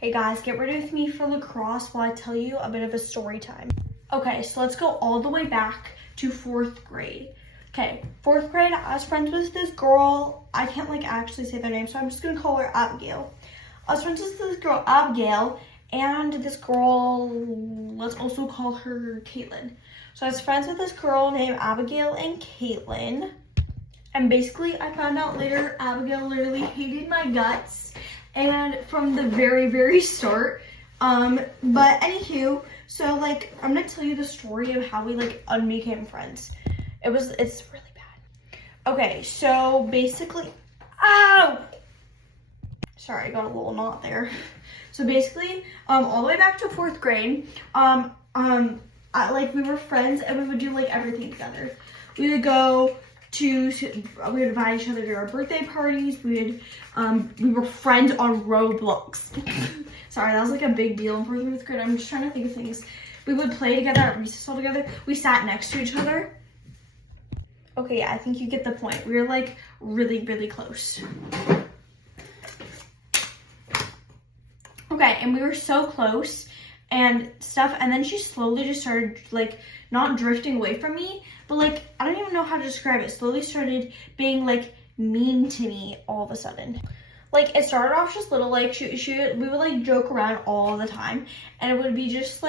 Hey guys, get ready with me for lacrosse while I tell you a bit of a story time. Okay, so let's go all the way back to 4th grade. Okay, 4th grade, I was friends with this girl. I can't actually say their name, so I'm just gonna call her Abigail. I was friends with this girl, Abigail, and this girl, let's also call her Caitlin. So I was friends with this girl named Abigail and Caitlin. And basically, I found out later, Abigail literally hated my guts. And from the very, very start. But anywho, so I'm gonna tell you the story of how we became friends. It's really bad. Okay, so basically, ow! Sorry, I got a little knot there. So basically, all the way back to 4th grade, we were friends and we would do everything together. We would we would invite each other to our birthday parties. We were friends on Roblox. Sorry, that was a big deal in 4th and 5th grade. I'm just trying to think of things. We would play together at recess all together. We sat next to each other. Okay, yeah, I think you get the point. We were really, really close. Okay, and we were so close and stuff, and then she slowly just started not drifting away from me, but I don't even know how to describe it. Slowly started being mean to me all of a sudden. It started off just little, we would joke around all the time, and it would be just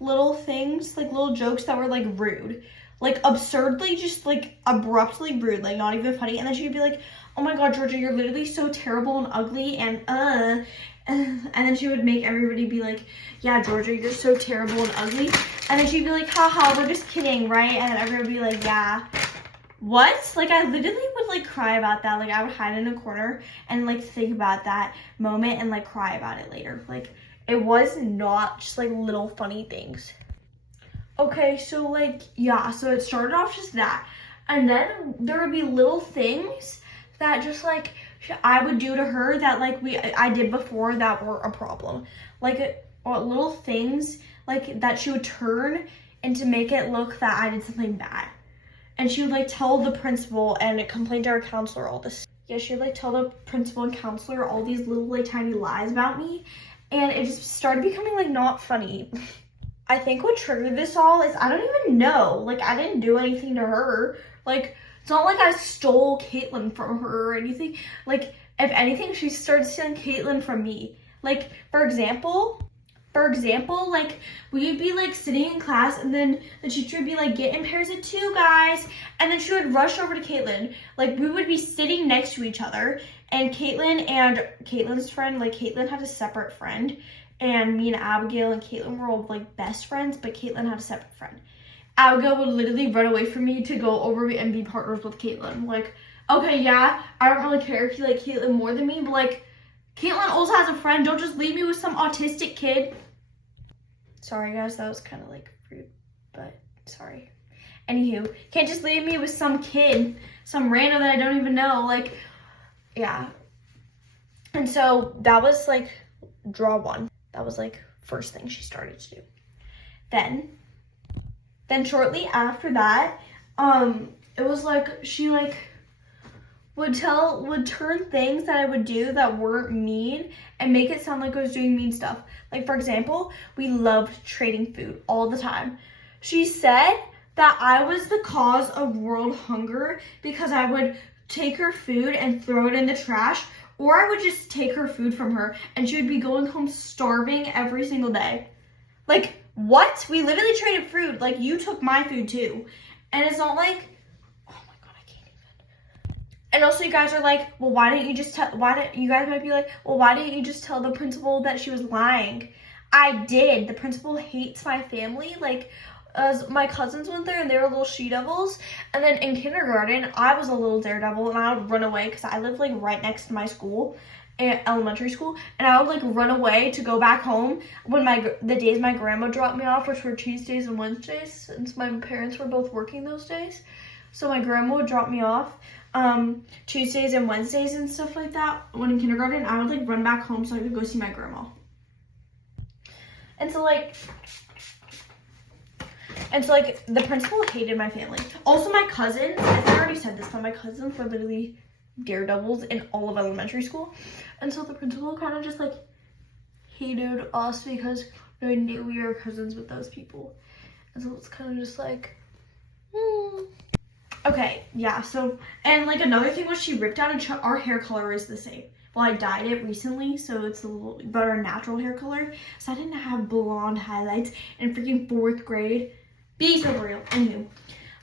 little things, little jokes that were rude, absurdly, just abruptly rude, not even funny. And then she'd be like, "Oh my God, Georgia, you're literally so terrible and ugly," and then she would make everybody be like, "Yeah, Georgia, you're so terrible and ugly." And then she'd be like, "Haha, we're just kidding, right?" And then everyone would be like, "Yeah." What? I literally would cry about that. I would hide in a corner and think about that moment and cry about it later. It was not just little funny things. Okay, so yeah, so it started off just that. And then there would be little things that just I would do to her that I did before that were a problem. Or little things that she would turn and to make it look that I did something bad. And she would tell the principal and complain to our counselor all this. Yeah, she would tell the principal and counselor all these little tiny lies about me, and it just started becoming not funny. I think what triggered this all is I don't even know. I didn't do anything to her. It's not like I stole Caitlin from her or anything. If anything, she started stealing Caitlin from me. For example, we'd be sitting in class, and then the teacher would be get in pairs of 2, guys. And then she would rush over to Caitlin. We would be sitting next to each other, and Caitlin and Caitlin's friend, Caitlin had a separate friend, and me and Abigail and Caitlin were all best friends, but Caitlin had a separate friend. Abigail would literally run away from me to go over and be partners with Caitlin. Okay, yeah, I don't really care if you like Caitlin more than me, but Caitlin also has a friend. Don't just leave me with some autistic kid. Sorry guys, that was kind of rude, but sorry. Anywho, can't just leave me with some kid, some random that I don't even know. Yeah. And so that was draw 1. That was first thing she started to do. Then shortly after that, it was she would turn things that I would do that weren't mean and make it sound like I was doing mean stuff. For example, we loved trading food all the time. She said that I was the cause of world hunger because I would take her food and throw it in the trash, or I would just take her food from her and she would be going home starving every single day. What? We literally traded food. You took my food too. And it's not And also you guys are well, why didn't you just tell, you guys might be well, why didn't you just tell the principal that she was lying? I did. The principal hates my family. My cousins went there and they were little she-devils. And then in kindergarten, I was a little daredevil and I would run away because I lived right next to my school, elementary school. And I would run away to go back home when the days my grandma dropped me off, which were Tuesdays and Wednesdays, since my parents were both working those days. So my grandma would drop me off Tuesdays and Wednesdays and stuff like that. When in kindergarten, I would run back home so I could go see my grandma. And so the principal hated my family. Also my cousins, I think I already said this, but my cousins were literally daredevils in all of elementary school. And so the principal kind of just hated us because they knew we were cousins with those people. And so it's kind of just like, Okay, yeah, so, and like another thing was she ripped out our hair color is the same. Well, I dyed it recently, so it's a little better natural hair color. So I didn't have blonde highlights in freaking 4th grade. Be so real. Anywho,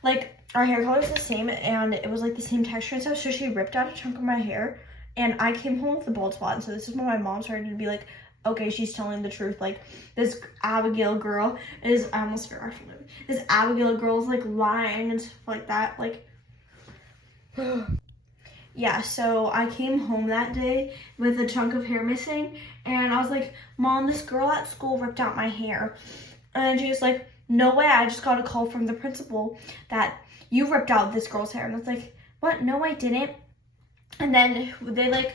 like our hair color is the same and it was like the same texture and stuff. So she ripped out a chunk of my hair and I came home with a bald spot. And so this is when my mom started to be like, okay, she's telling the truth. Like this Abigail girl is, I almost forgot her name. This Abigail girl is like lying and stuff like that. Like, yeah, so I came home that day with a chunk of hair missing and I was like, Mom, this girl at school ripped out my hair. And she was like, no way, I just got a call from the principal that you ripped out this girl's hair. And I was like, what? No, I didn't. And then they like,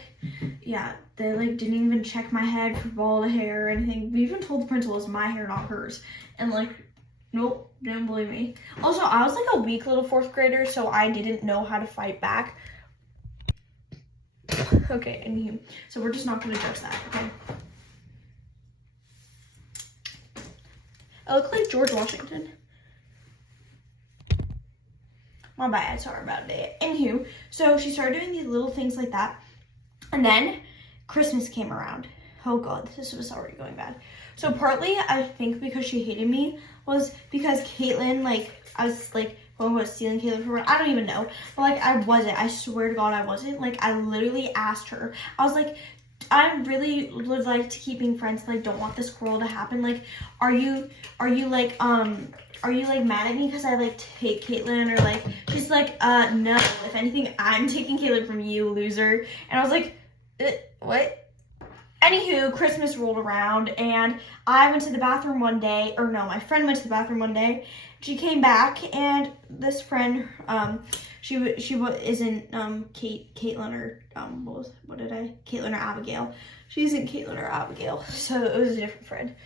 yeah, they like didn't even check my head for bald hair or anything. We even told the principal it's my hair, not hers. And like, nope, didn't believe me. Also, I was like a weak little 4th grader, so I didn't know how to fight back. Okay, anywho, so we're just not gonna judge that, okay? I look like George Washington. My bad, sorry about it. Anywho, so she started doing these little things like that. And then Christmas came around. Oh God, this was already going bad. So partly, I think because she hated me was because Caitlin, like, I was like, when I was stealing Caitlin from her, I don't even know. But like, I wasn't, I swear to God, I wasn't. Like, I literally asked her. I was like, I really would like to keep being friends. Like, don't want this quarrel to happen. Like, are you like mad at me because I like take Caitlin? Or like, she's like, no, if anything, I'm taking Caitlin from you, loser. And I was like, what? Anywho, Christmas rolled around and I went to the bathroom one day, or no, my friend went to the bathroom one day. She came back and this friend, she isn't Caitlin or Caitlin or Abigail. She isn't Caitlin or Abigail, so it was a different friend.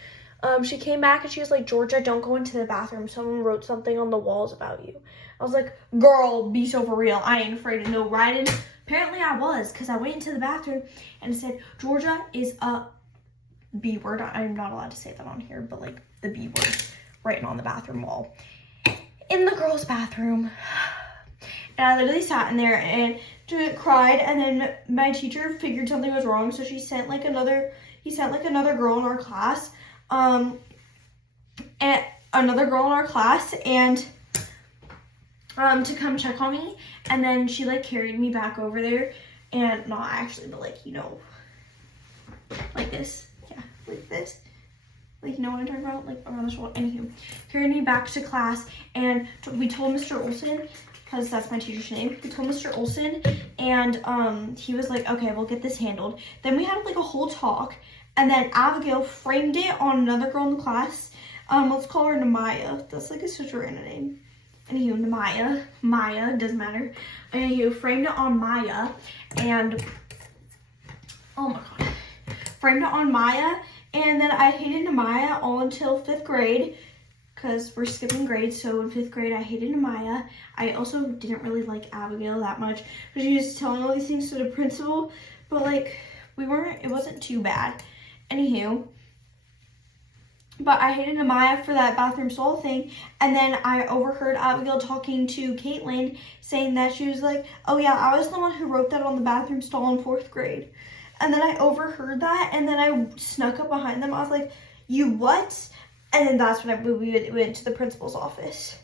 She came back and she was like, Georgia, don't go into the bathroom. Someone wrote something on the walls about you. I was like, girl, be so for real. I ain't afraid of no writing. Apparently I was, because I went into the bathroom and it said, Georgia is a B word. I'm not allowed to say that on here, but like the B word written on the bathroom wall. In the girls' bathroom. And I literally sat in there and cried, and then my teacher figured something was wrong, so he sent like another girl in our class, and to come check on me. And then she like carried me back over there, and not actually, but like, you know, like this. Yeah, like this. Like, you know what I'm talking about? Like around the shoulder. Anywho, carried me back to class, and we told Mr. Olson, because that's my teacher's name. We told Mr. Olson, and he was like, okay, we'll get this handled. Then we had like a whole talk, and then Abigail framed it on another girl in the class. Let's call her Namaya. That's like such a random name. Anywho, Maya, doesn't matter. Anywho, framed it on Maya, and oh my God, framed it on Maya, and then I hated Namaya all until 5th grade, because we're skipping grades. So in 5th grade, I hated Namaya. I also didn't really like Abigail that much, because she was telling all these things to the principal, but like, it wasn't too bad. Anywho, but I hated Namaya for that bathroom stall thing. And then I overheard Abigail talking to Caitlin, saying that she was like, oh yeah, I was the one who wrote that on the bathroom stall in 4th grade. And then I overheard that, and then I snuck up behind them. I was like, you what? And then that's when we went to the principal's office.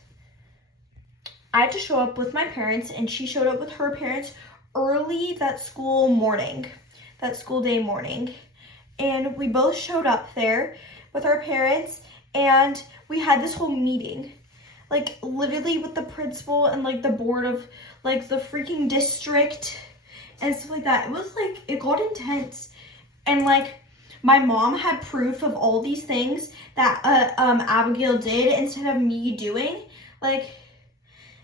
I had to show up with my parents, and she showed up with her parents early that school day morning. And we both showed up there with our parents, and we had this whole meeting, like literally with the principal and like the board of like the freaking district and stuff like that. It was like, it got intense, and like my mom had proof of all these things that Abigail did instead of me doing, like,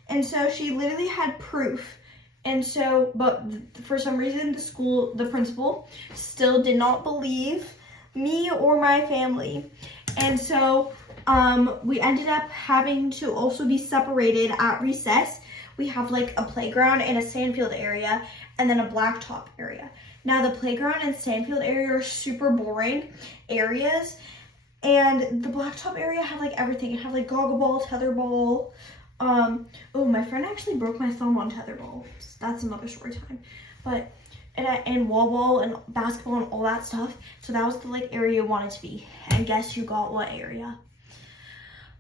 and so she literally had proof. And so, but for some reason the principal still did not believe me or my family. And so we ended up having to also be separated at recess. We have like a playground and a sand field area, and then a blacktop area. Now the playground and sand field area are super boring areas. And the blacktop area had like everything. It had like goggle ball, tether ball. Oh, my friend actually broke my thumb on tether ball. That's another story time. But and wall ball and basketball and all that stuff. So that was the like area you wanted to be. And guess who got what area?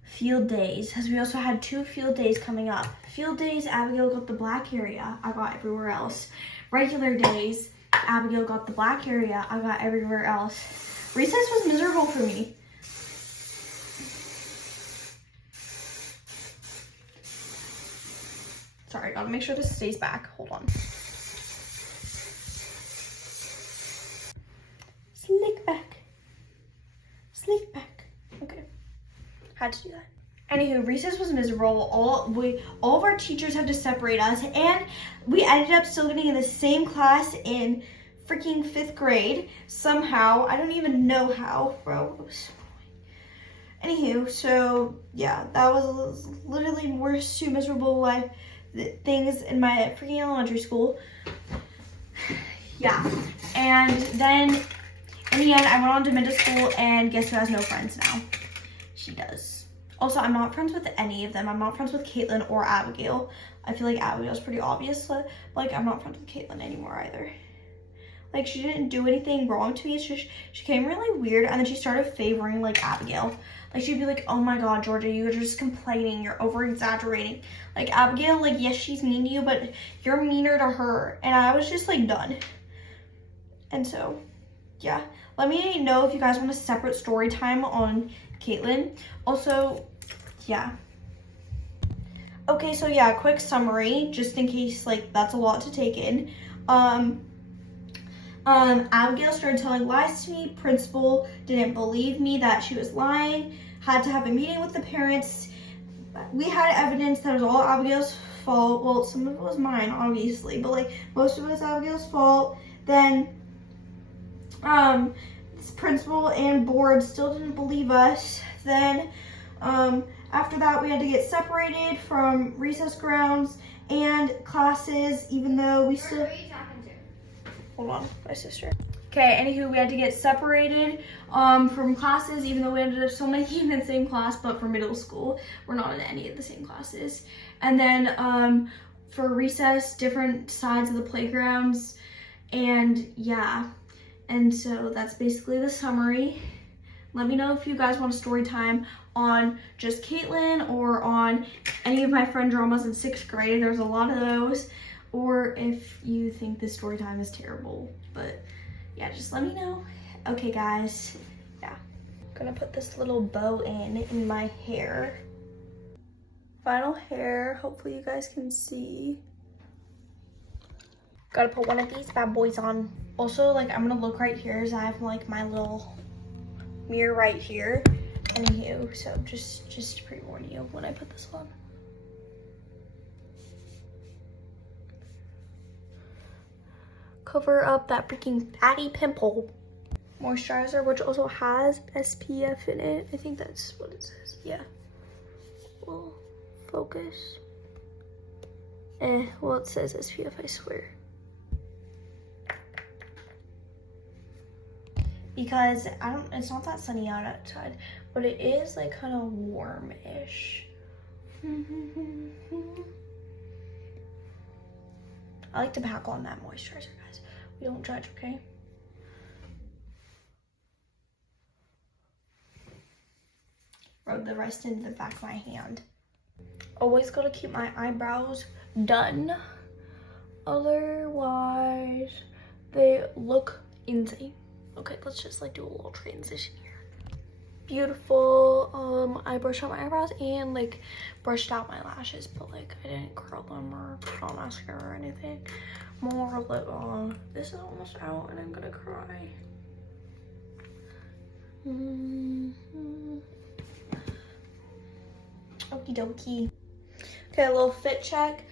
Field days, because we also had 2 field days coming up. Field days, Abigail got the black area. I got everywhere else. Regular days, Abigail got the black area. I got everywhere else. Recess was miserable for me. Sorry, gotta make sure this stays back. Hold on. Slick back. Slick back. Okay. Had to do that. Anywho, recess was miserable. All of our teachers had to separate us, and we ended up still getting in the same class in freaking 5th grade somehow. I don't even know how, bro. It was so annoying. Anywho, so yeah, that was literally worst 2 miserable life things in my freaking elementary school. Yeah, and then in the end, I went on to middle school, and guess who has no friends now? She does. Also, I'm not friends with any of them. I'm not friends with Caitlin or Abigail. I feel like Abigail's pretty obvious. Like, I'm not friends with Caitlin anymore either. Like, she didn't do anything wrong to me. It's just, she came really weird, and then she started favoring, like, Abigail. Like, she'd be like, oh my god, Georgia, you're just complaining. You're over-exaggerating. Like, Abigail, like, yes, she's mean to you, but you're meaner to her. And I was just, like, done. And so, yeah. Let me know if you guys want a separate story time on Caitlin. Also, yeah. Okay, so yeah, quick summary, just in case, like, that's a lot to take in. Abigail started telling lies to me. Principal didn't believe me that she was lying. Had to have a meeting with the parents. We had evidence that it was all Abigail's fault. Well, some of it was mine, obviously, but like most of it was Abigail's fault. Then, this principal and board still didn't believe us. Then, after that, we had to get separated from recess grounds and classes, even though we still... Hold on, my sister. Okay, anywho, we had to get separated from classes, even though we ended up still making the same class, but for middle school, we're not in any of the same classes. And then for recess, different sides of the playgrounds, and yeah. And so that's basically the summary. Let me know if you guys want a story time on just Caitlin or on any of my friend dramas in 6th grade. There's a lot of those. Or if you think this story time is terrible. But yeah, just let me know. Okay, guys. Yeah. I'm gonna put this little bow in my hair. Final hair. Hopefully you guys can see. Gotta put one of these bad boys on. Also, like, I'm gonna look right here as I have like my little mirror right here. Anywho, so just to pre-warn you when I put this on. Cover up that freaking fatty pimple. Moisturizer, which also has SPF in it. I think that's what it says. Yeah. Well, focus. Well, it says SPF, I swear. Because it's not that sunny outside, but it is like kind of warm-ish. I like to pack on that moisturizer, guys. We don't judge, okay? Rub the rest into the back of my hand. Always gotta keep my eyebrows done. Otherwise, they look insane. Okay, let's just like do a little transition here. Beautiful. I brushed out my eyebrows and like brushed out my lashes, but like I didn't curl them or put on mascara or anything. More lip balm. This is almost out and I'm gonna cry. Okie dokie. Okay, a little fit check.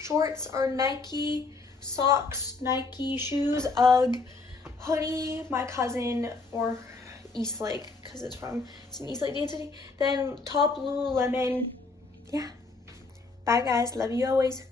Shorts are Nike, socks Nike, shoes UGG, hoodie my cousin or Eastlake because it's an Eastlake Dance City. Then top Lululemon. Yeah. Bye guys. Love you always.